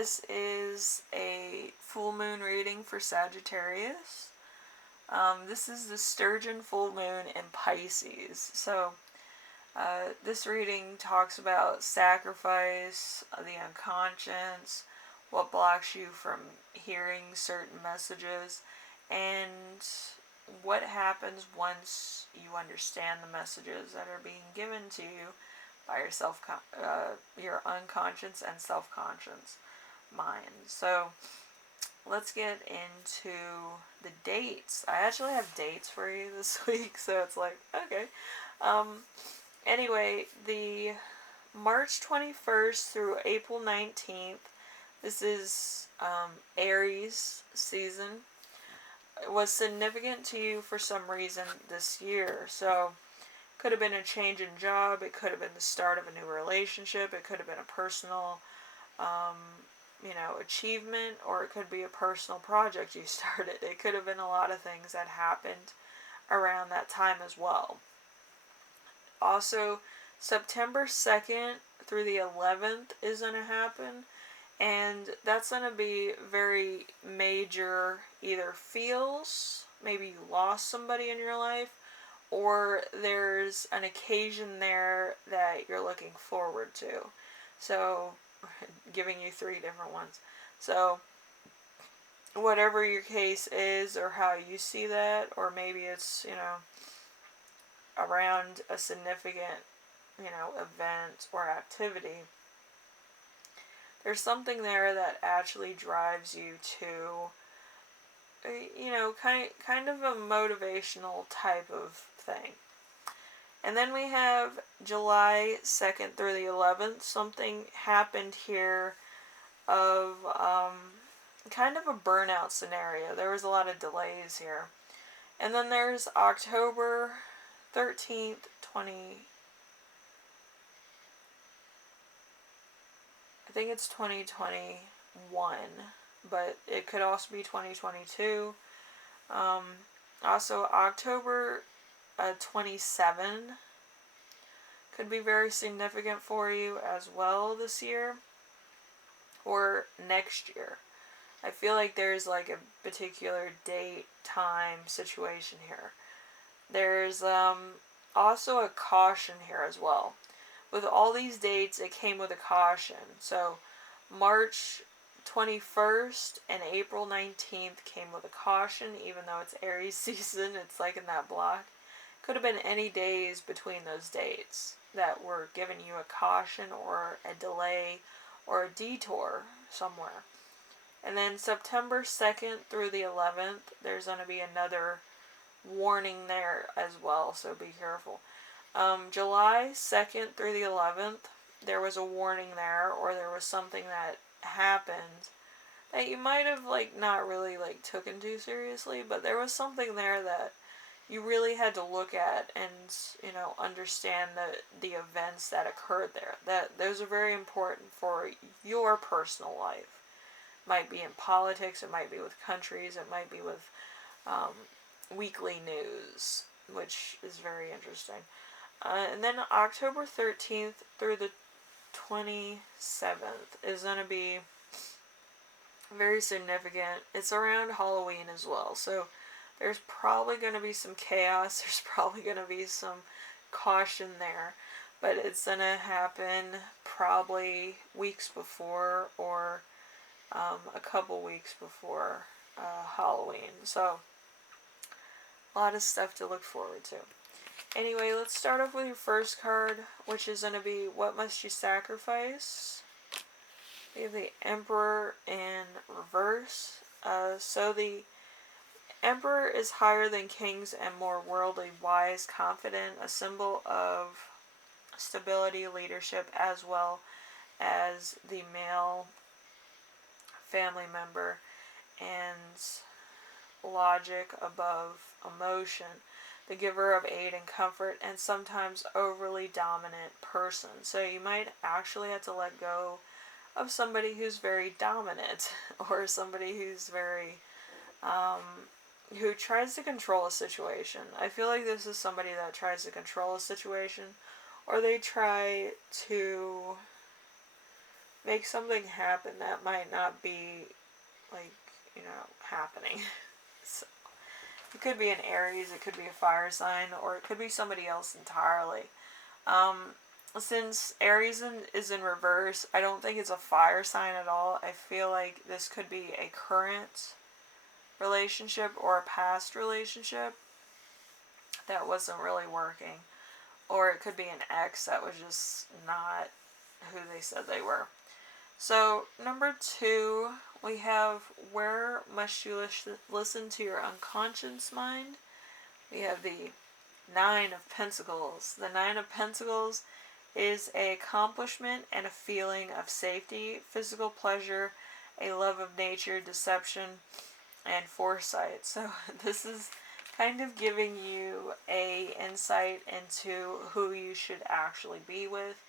this is a full moon reading for Sagittarius. This is the Sturgeon full moon in Pisces. So, this reading talks about sacrifice, the unconscious, what blocks you from hearing certain messages, and what happens once you understand the messages that are being given to you by your unconscious and self-conscious mind. So let's get into the dates. I actually have dates for you this week, so it's like, okay. Anyway, the March 21st through April 19th, this is Aries season. It was significant to you for some reason this year. So, could have been a change in job. It could have been the start of a new relationship. It could have been a personal, achievement, or it could be a personal project you started. It could have been a lot of things that happened around that time as well. Also, September 2nd through the 11th is going to happen. And that's going to be very major, either feels, maybe you lost somebody in your life, or there's an occasion there that you're looking forward to. So, giving you 3 different ones. So, whatever your case is, or how you see that, or maybe it's, around a significant, event or activity, there's something there that actually drives you to, kind of a motivational type of thing. And then we have July 2nd through the 11th. Something happened here of kind of a burnout scenario. There was a lot of delays here. And then there's October 13th, I think it's 2021, but it could also be 2022. Also, October 27 could be very significant for you as well this year, or next year. I feel like there's like a particular date, time, situation here. There's also a caution here as well. With all these dates, it came with a caution. So, March 21st and April 19th came with a caution, even though it's Aries season, it's like in that block. Could have been any days between those dates that were giving you a caution or a delay or a detour somewhere. And then September 2nd through the 11th, there's going to be another warning there as well, so be careful. July 2nd through the 11th, there was a warning there, or there was something that happened that you might have, not really, taken too seriously, but there was something there that you really had to look at and, understand the events that occurred there. That those are very important for your personal life. It might be in politics, it might be with countries, it might be with weekly news, which is very interesting. And then October 13th through the 27th is going to be very significant. It's around Halloween as well, so there's probably going to be some chaos. There's probably going to be some caution there, but it's going to happen probably weeks before, or a couple weeks before Halloween. So, a lot of stuff to look forward to. Anyway, let's start off with your first card, which is going to be What Must You Sacrifice? We have the Emperor in reverse. So the Emperor is higher than kings and more worldly, wise, confident, a symbol of stability, leadership, as well as the male family member, and logic above emotion. The giver of aid and comfort, and sometimes overly dominant person. So you might actually have to let go of somebody who's very dominant, or somebody who's very, who tries to control a situation. I feel like this is somebody that tries to control a situation, or they try to make something happen that might not be, like, happening. So, it could be an Aries, it could be a fire sign, or it could be somebody else entirely. Since Aries is in reverse, I don't think it's a fire sign at all. I feel like this could be a current relationship or a past relationship that wasn't really working. Or it could be an ex that was just not who they said they were. So, number 2, we have where must you listen to your unconscious mind? We have the 9 of Pentacles. The 9 of Pentacles is an accomplishment and a feeling of safety, physical pleasure, a love of nature, deception, and foresight. So this is kind of giving you a insight into who you should actually be with,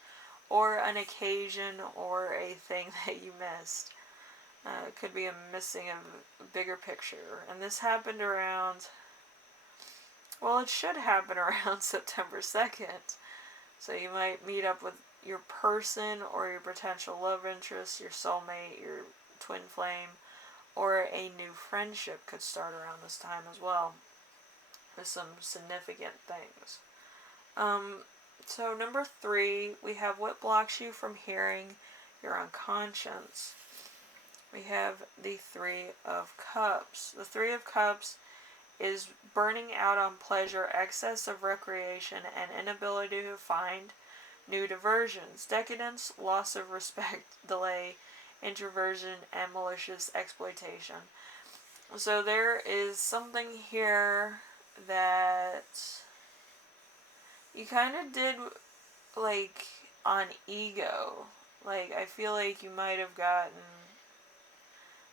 or an occasion or a thing that you missed. It could be a missing of a bigger picture. And this happened around, well, it should happen around September 2nd. So you might meet up with your person or your potential love interest, your soulmate, your twin flame, or a new friendship could start around this time as well, with some significant things. So number 3, we have what blocks you from hearing your unconscious. We have the 3 of Cups. The 3 of Cups is burning out on pleasure, excess of recreation, and inability to find new diversions, decadence, loss of respect, delay, introversion, and malicious exploitation. So there is something here that you kind of did, like, on ego. Like, I feel like you might have gotten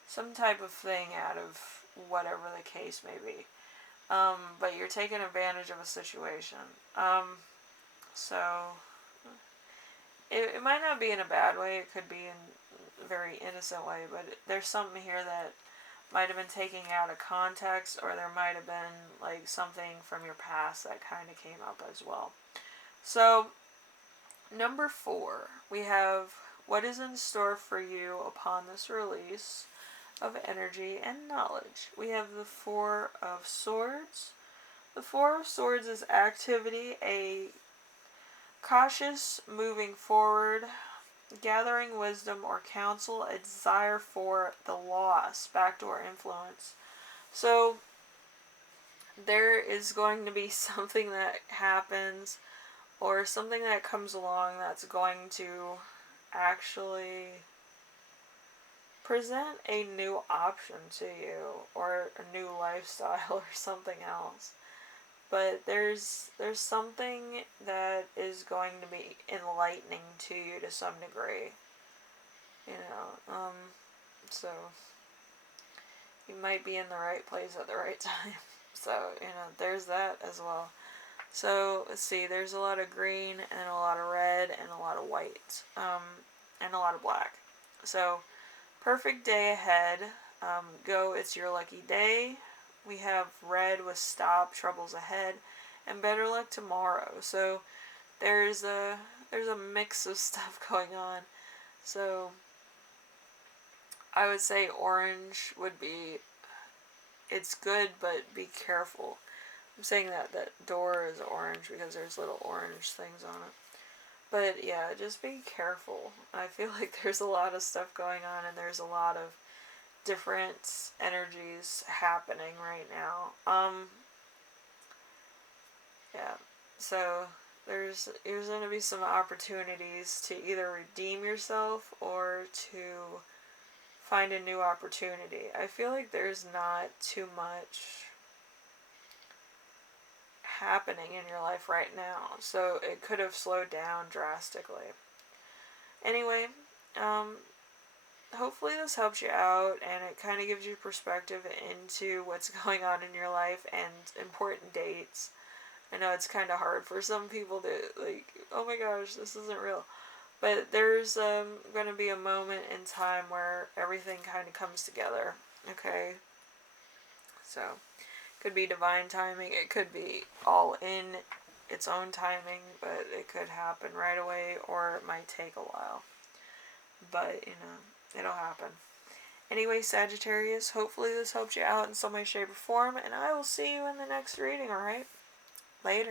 some type of thing out of whatever the case may be. But you're taking advantage of a situation. So, it might not be in a bad way. It could be in a very innocent way. But there's something here that might have been taken out of context, or there might have been, like, something from your past that kind of came up as well. So, number 4, we have what is in store for you upon this release of energy and knowledge. We have the 4 of Swords. The 4 of Swords is activity, a cautious moving forward, gathering wisdom or counsel, a desire for the loss, backdoor influence. So there is going to be something that happens, or something that comes along that's going to actually present a new option to you, or a new lifestyle, or something else. But there's something that is going to be enlightening to you to some degree. So you might be in the right place at the right time. So, there's that as well. So, let's see, there's a lot of green, and a lot of red, and a lot of white, and a lot of black. So, perfect day ahead. Go, it's your lucky day. We have red with stop, troubles ahead, and better luck tomorrow. So, there's a mix of stuff going on. So, I would say orange would be, it's good, but be careful. I'm saying that door is orange because there's little orange things on it. But yeah, just be careful. I feel like there's a lot of stuff going on, and there's a lot of different energies happening right now. Yeah. So there's going to be some opportunities to either redeem yourself or to find a new opportunity. I feel like there's not too much happening in your life right now, so it could have slowed down drastically. Anyway, hopefully this helps you out, and it kind of gives you perspective into what's going on in your life and important dates. I know it's kind of hard for some people to, like, oh my gosh, this isn't real. But there's going to be a moment in time where everything kind of comes together, okay? So, it could be divine timing, it could be all in its own timing, but it could happen right away, or it might take a while. but, it'll happen. Anyway, Sagittarius, hopefully this helped you out in some way, shape, or form, and I will see you in the next reading, alright? Later.